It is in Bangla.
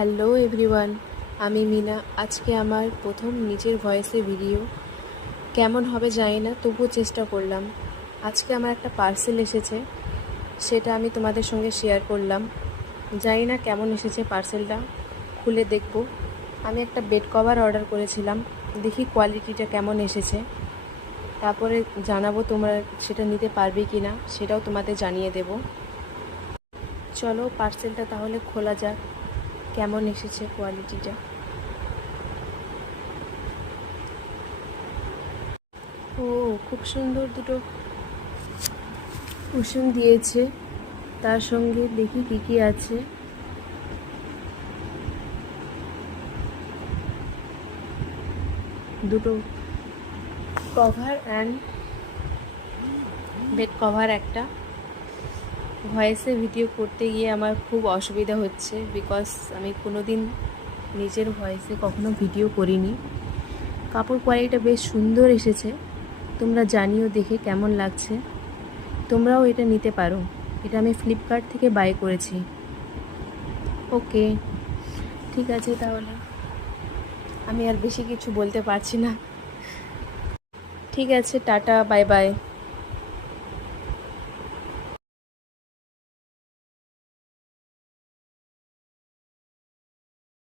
হ্যালো এভরিওয়ান, আমি মিনা। আজকে আমার প্রথম নিজের ভয়েসে ভিডিও। কেমন হবে জানি না, তবুও চেষ্টা করলাম। আজকে আমার একটা পার্সেল এসেছে, সেটা আমি তোমাদের সঙ্গে শেয়ার করলাম। জানি না কেমন এসেছে পার্সেলটা, খুলে দেখব। আমি একটা বেড কভার অর্ডার করেছিলাম, দেখি কোয়ালিটিটা কেমন এসেছে, তারপরে জানাবো তোমরা সেটা নিতে পারবে কি না, সেটাও তোমাদের জানিয়ে দেব। চলো পার্সেলটা তাহলে খোলা যাক, কেমন এসেছে কোয়ালিটিটা। ও, খুব সুন্দর দুটো কুশন দিয়েছে, তার সঙ্গে দেখি কি কি আছে। দুটো কভার অ্যান্ড বেড কভার একটা। ভয়েসে ভিডিও করতে গিয়ে আমার খুব অসুবিধা হচ্ছে, বিকজ আমি কোনো দিন নিজের ভয়েসে কখনো ভিডিও করিনি। কাপড় কোয়ালিটিটা বেশ সুন্দর এসেছে, তোমরা জানিও দেখে কেমন লাগছে। তোমরাও এটা নিতে পারো, এটা আমি ফ্লিপকার্ট থেকে বাই করেছি। ওকে, ঠিক আছে, তাহলে আমি আর বেশি কিছু বলতে পারছি না। ঠিক আছে, টাটা, বাই বাই।